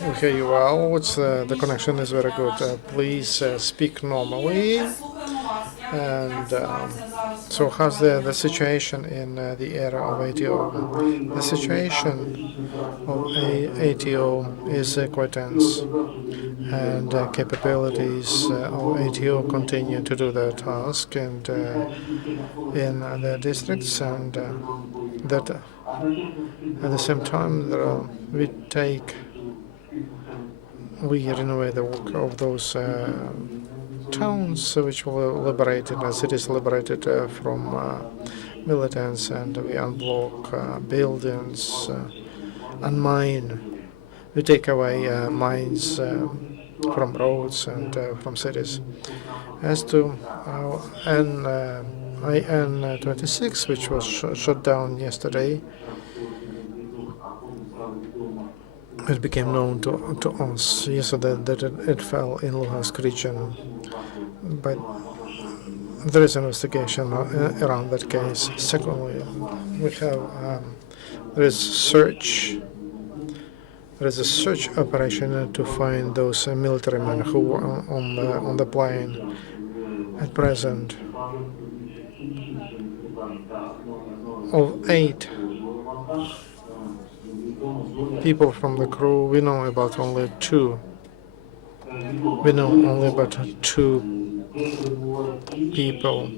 We hear you well. The connection is very good. Please speak normally. And so, how's the situation in the area of ATO? The situation of ATO is quite tense, and capabilities of ATO continue to do their task and in the districts, and that at the same time we renovate the work of those towns which were liberated, cities liberated from militants, and we unblock buildings, unmine. We take away mines from roads and from cities. As to IN-26, which was shut down yesterday, it became known to us yesterday that it fell in Luhansk region. But there is an investigation around that case. Secondly, we have there is a search operation to find those military men who were on the plane. At present, of 8 people from the crew, we know about only 2. We know only about 2 people.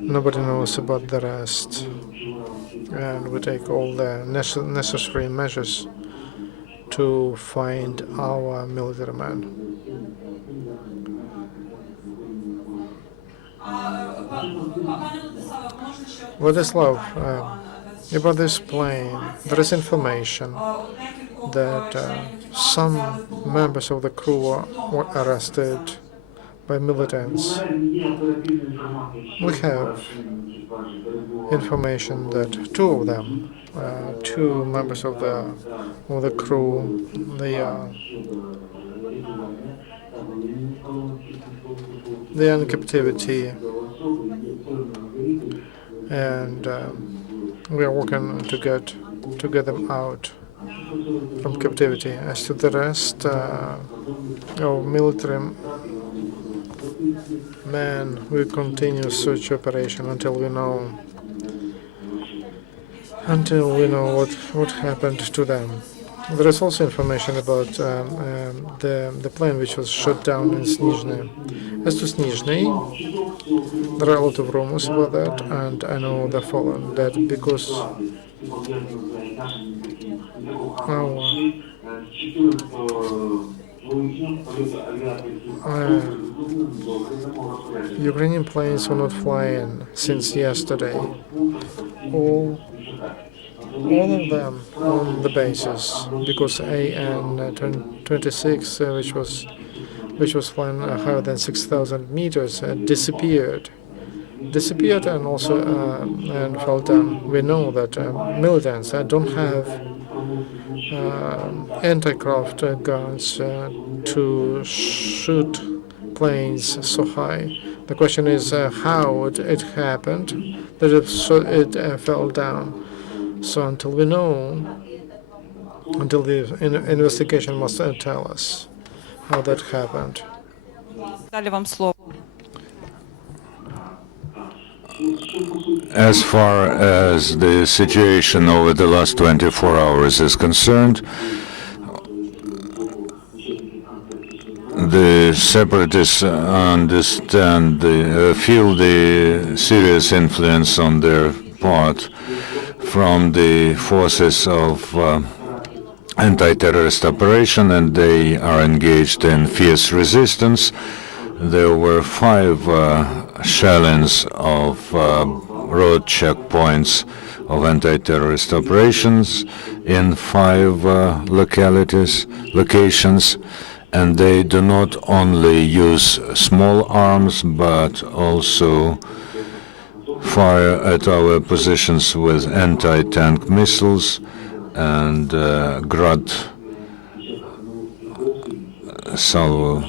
Nobody knows about the rest. And we take all the necessary measures to find our military men. Vladyslav, about this plane, there is information that some members of the crew were arrested by militants. We have information that 2 of them, 2 members of the crew, they are in captivity, and we are working to get them out from captivity. As to the rest of military men, we continue search operation until we know what happened to them. There is also information about the plane which was shot down in Snizhny. As to Snizhny, there are a lot of rumors about that, and I know the following, that because Ukrainian planes were not flying since yesterday. All of them on the bases, because AN-26, which was flying higher than 6,000 meters, disappeared, and also and fell down. We know that militants don't have anti-craft guns to shoot planes so high. The question is how it happened that it fell down. So until we know, until the investigation must tell us how that happened. As far as the situation over the last 24 hours is concerned, the separatists feel the serious influence on their part from the forces of anti-terrorist operation, and they are engaged in fierce resistance. There were 5 shellings of road checkpoints of anti-terrorist operations in 5 locations, and they do not only use small arms but also fire at our positions with anti-tank missiles and Grad salvo.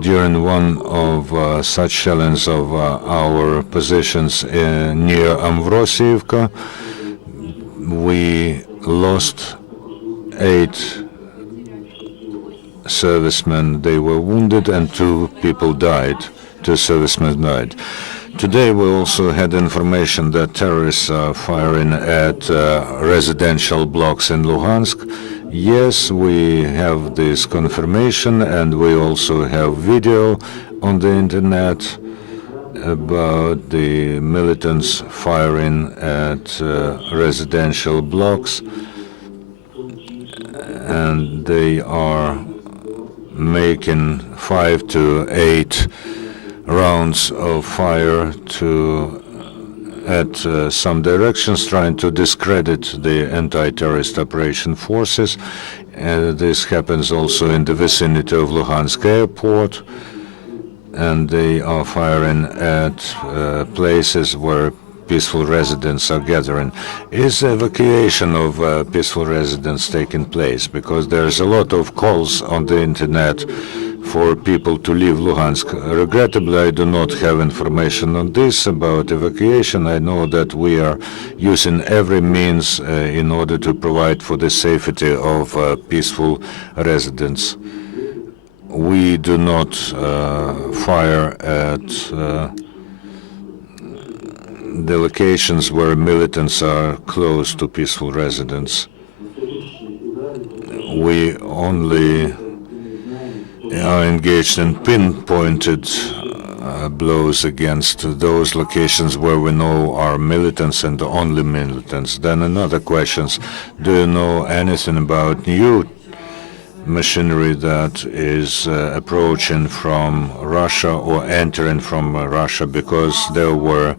During one of such shellings of our positions near Amvrosiivka, we lost 8 servicemen, they were wounded, and 2 people died. 2 servicemen died. Today we also had information that terrorists are firing at residential blocks in Luhansk. Yes, we have this confirmation, and we also have video on the internet about the militants firing at residential blocks, and they are making 5 to 8 rounds of fire at some directions, trying to discredit the anti-terrorist operation forces. This happens also in the vicinity of Luhansk airport, and they are firing at places where peaceful residents are gathering. Is evacuation of peaceful residents taking place? Because there's a lot of calls on the internet for people to leave Luhansk. Regrettably, I do not have information on this about evacuation. I know that we are using every means in order to provide for the safety of peaceful residents. We do not fire at the locations where militants are close to peaceful residents. We only are engaged in pinpointed blows against those locations where we know are militants and only militants. Then another question: do you know anything about new machinery that is approaching from Russia or entering from Russia? Because there were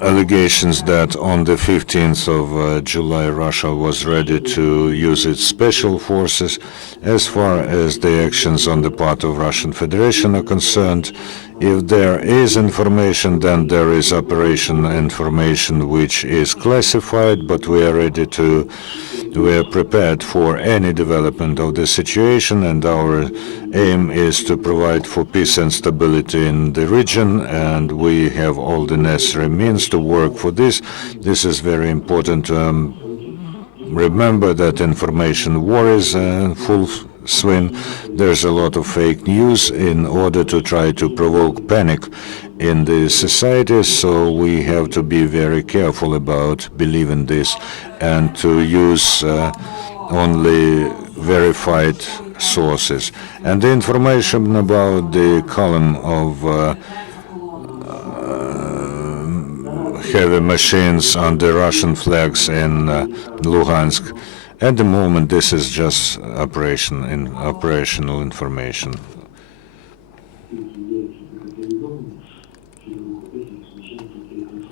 allegations that on the 15th of July, Russia was ready to use its special forces. As far as the actions on the part of Russian Federation are concerned, if there is information, then there is operation information which is classified, but we are prepared for any development of the situation, and our aim is to provide for peace and stability in the region, and we have all the necessary means to work for this. This is very important. Remember that information war is in full swing. There's a lot of fake news in order to try to provoke panic in the society, so we have to be very careful about believing this and to use only verified sources. And the information about the column of heavy machines under Russian flags in Luhansk. At the moment, this is just operational information.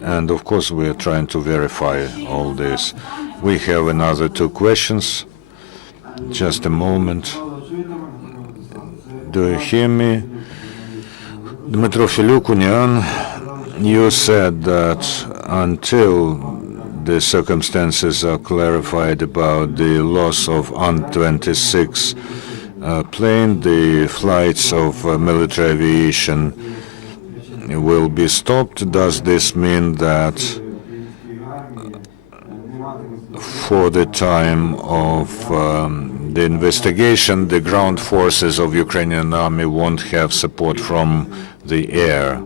And of course, we are trying to verify all this. We have another 2 questions. Just a moment. Do you hear me? Dmitro Filuk, Union, you said that until the circumstances are clarified about the loss of An-26 plane, the flights of military aviation will be stopped. Does this mean that for the time of the investigation, the ground forces of Ukrainian army won't have support from the air?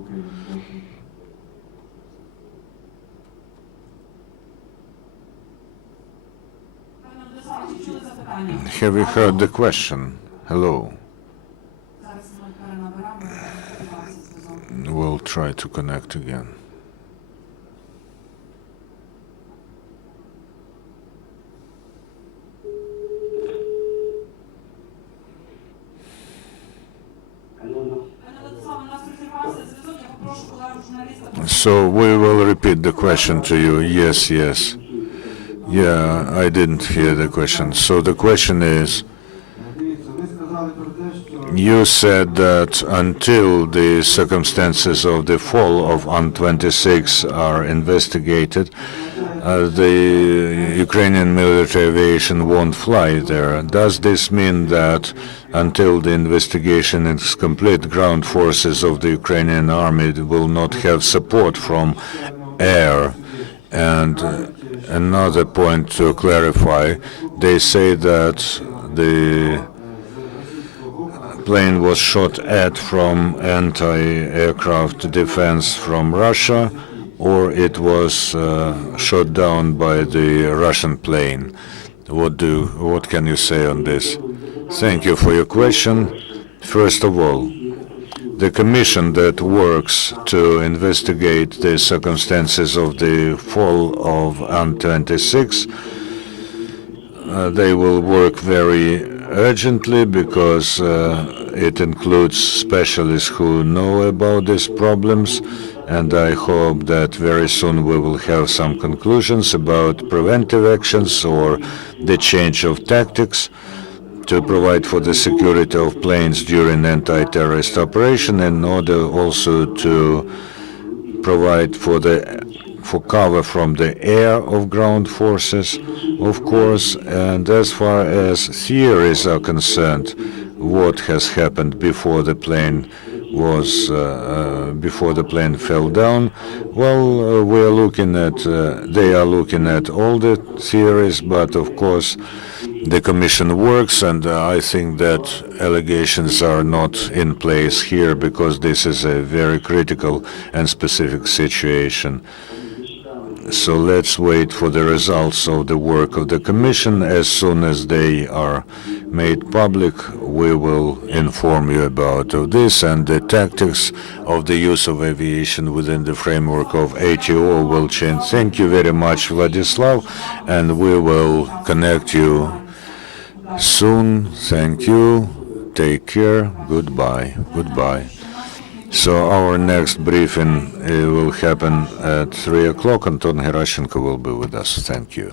Have you heard the question? Hello. We'll try to connect again. So we will repeat the question to you. Yes, yes. Yeah, I didn't hear the question. So the question is, you said that until the circumstances of the fall of An-26 are investigated, the Ukrainian military aviation won't fly there. Does this mean that until the investigation is complete, ground forces of the Ukrainian army will not have support from air? And another point to clarify. They say that the plane was shot at from anti-aircraft defense from Russia, or it was shot down by the Russian plane. What can you say on this? Thank you for your question. First of all, the commission that works to investigate the circumstances of the fall of An-26, they will work very urgently because it includes specialists who know about these problems, and I hope that very soon we will have some conclusions about preventive actions or the change of tactics to provide for the security of planes during anti-terrorist operation, in order also to provide for cover from the air of ground forces, of course. And as far as theories are concerned, what has happened before the plane fell down, well, we are looking at they are looking at all the theories, but of course the commission works, and I think that allegations are not in place here because this is a very critical and specific situation. So let's wait for the results of the work of the commission. As soon as they are made public, we will inform you about this, and the tactics of the use of aviation within the framework of ATO will change. Thank you very much, Vladyslav, and we will connect you soon. Thank you. Take care. Goodbye. Goodbye. So our next briefing will happen at 3 o'clock. Anton Gerashchenko will be with us. Thank you.